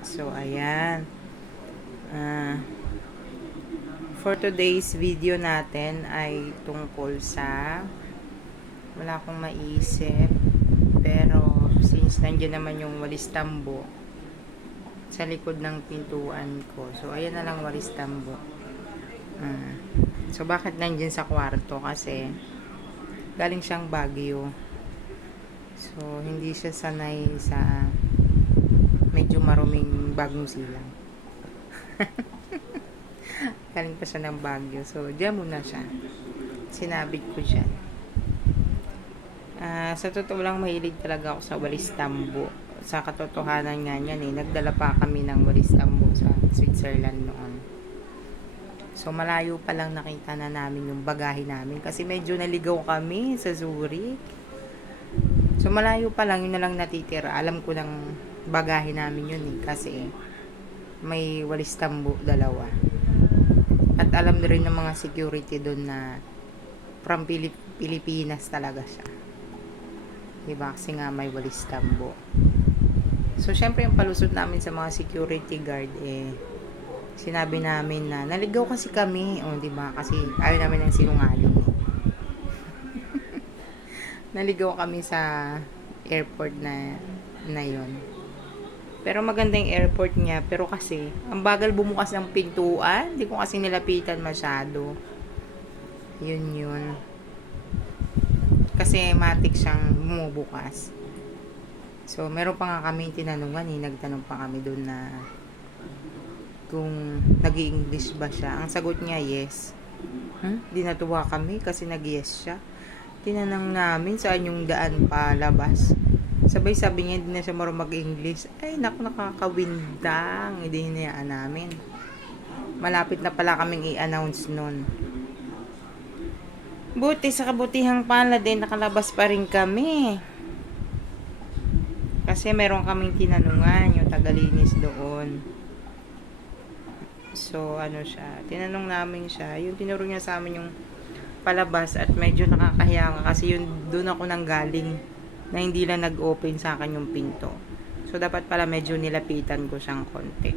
So, ayan. Ah, for today's video natin ay tungkol sa wala akong maisip. Pero, since nandiyan naman yung walis tambo sa likod ng pintuan ko. So, ayan na lang walis tambo. Ah, so, bakit nandiyan sa kwarto? Kasi, galing siyang Baguio. So, hindi siya sanay sa medyo maruming Bagong Silang. Galing pa siya ng Baguio. So, diyan muna siya. Sinabit ko dyan. Sa totoo lang, mahilig talaga ako sa walis tambo. Sa katotohanan nga niyan nagdala pa kami ng walis tambo sa Switzerland noon. So, malayo pa lang nakita na namin yung bagahe namin. Kasi medyo naligaw kami sa Zurich. So, malayo pa lang, yun na lang natitira. Alam ko ng bagahe namin yun kasi may walis tambo, dalawa. At alam na rin ng mga security doon na from Pilipinas talaga siya. Diba? Kasi nga may walis tambo. So, syempre yung palusot namin sa mga security guard, sinabi namin na naligaw kasi kami. O, diba? Kasi ayaw namin ng sinungaling. Naligaw kami sa airport na yon. Pero maganda yung airport niya. Pero kasi, ang bagal bumukas ng pintuan. Hindi ko kasi nilapitan masyado. Yun. Kasi matik siyang bumubukas. So, meron pa nga kami tinanungan nagtanong pa kami doon na kung nag-i-English ba siya. Ang sagot niya, yes. Di natuwa kami kasi nag-yes siya. Tinanong namin saan yung daan pa labas. Sabay sabi niya hindi na siya marunong mag-English. Ay, naku, nakakawindang. Hindi hinayaan namin. Malapit na pala kaming i-announce nun. Buti sa kabutihang palad nakalabas pa rin kami. Kasi meron kaming tinanungan yung tagalinis doon. So, tinanong namin siya. Yung tinuro niya sa amin yung palabas at medyo nakakahiya nga kasi yun doon ako nanggaling na hindi lang nag-open sa akin yung pinto. So, dapat pala medyo nilapitan ko siyang konti.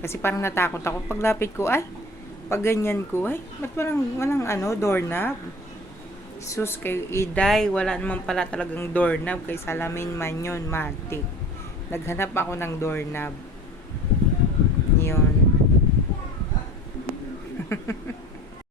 Kasi parang natakot ako. Paglapit ko, pag ganyan ko, ba't walang doorknob? Sus, kayo iday, wala naman pala talagang doorknob. Kay salamin man yun, matik. Naghanap ako ng doorknob. Yun.